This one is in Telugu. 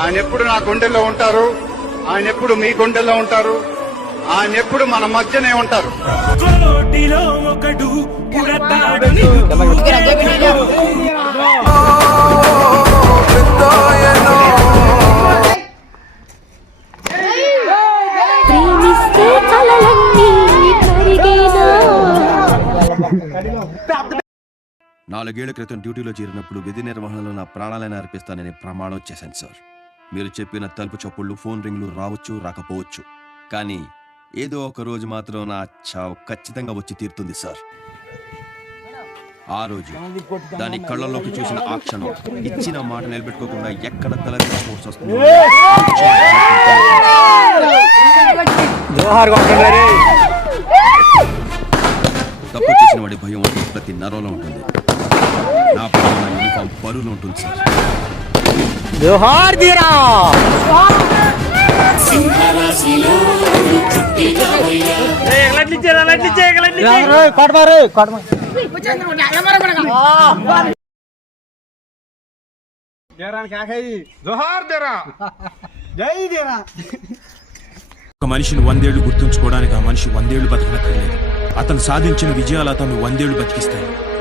ఆయన ఎప్పుడు నా గుండెల్లో ఉంటారు, ఆయన ఎప్పుడు మీ గుండెల్లో ఉంటారు, ఆయన ఎప్పుడు మన మధ్యనే ఉంటారు. కోటిలో ఒకడు పుడతాడు. ప్రేమిస్తే కలలన్నీ కరిగేనా. 4 ఏళ్ల క్రితం డ్యూటీలో చేరినప్పుడు విధి నిర్వహణలో నా ప్రాణాలను అర్పిస్తానని ప్రమాణం చేశాను సార్. మీరు చెప్పిన తలుపు చప్పుళ్ళు, ఫోన్ రింగ్లు రావచ్చు రాకపోవచ్చు, కానీ ఏదో ఒక రోజు మాత్రం నా చావు ఖచ్చితంగా వచ్చి తీరుతుంది సార్. ఆ రోజు దాని కళ్ళల్లోకి చూసిన ఆ క్షణం ఇచ్చిన మాట నిలబెట్టుకోకుండా ఎక్కడ తలదించుకోవాల్సి వస్తుంది. తప్పు చేసిన వాడి భయం ఉంటుంది ప్రతి నరంలో ఉంటుంది. నా పైన యూనిఫామ్ పరువులో ఉంటుంది సార్. జోహార్ దీరా. ఒక మనిషిని 100 ఏళ్లు గుర్తుంచుకోవడానికి ఆ మనిషి 100 ఏళ్లు బతకనక్కర్లేదు. అతను సాధించిన విజయాలు అతను 100 ఏళ్లు బతికిస్తాయి.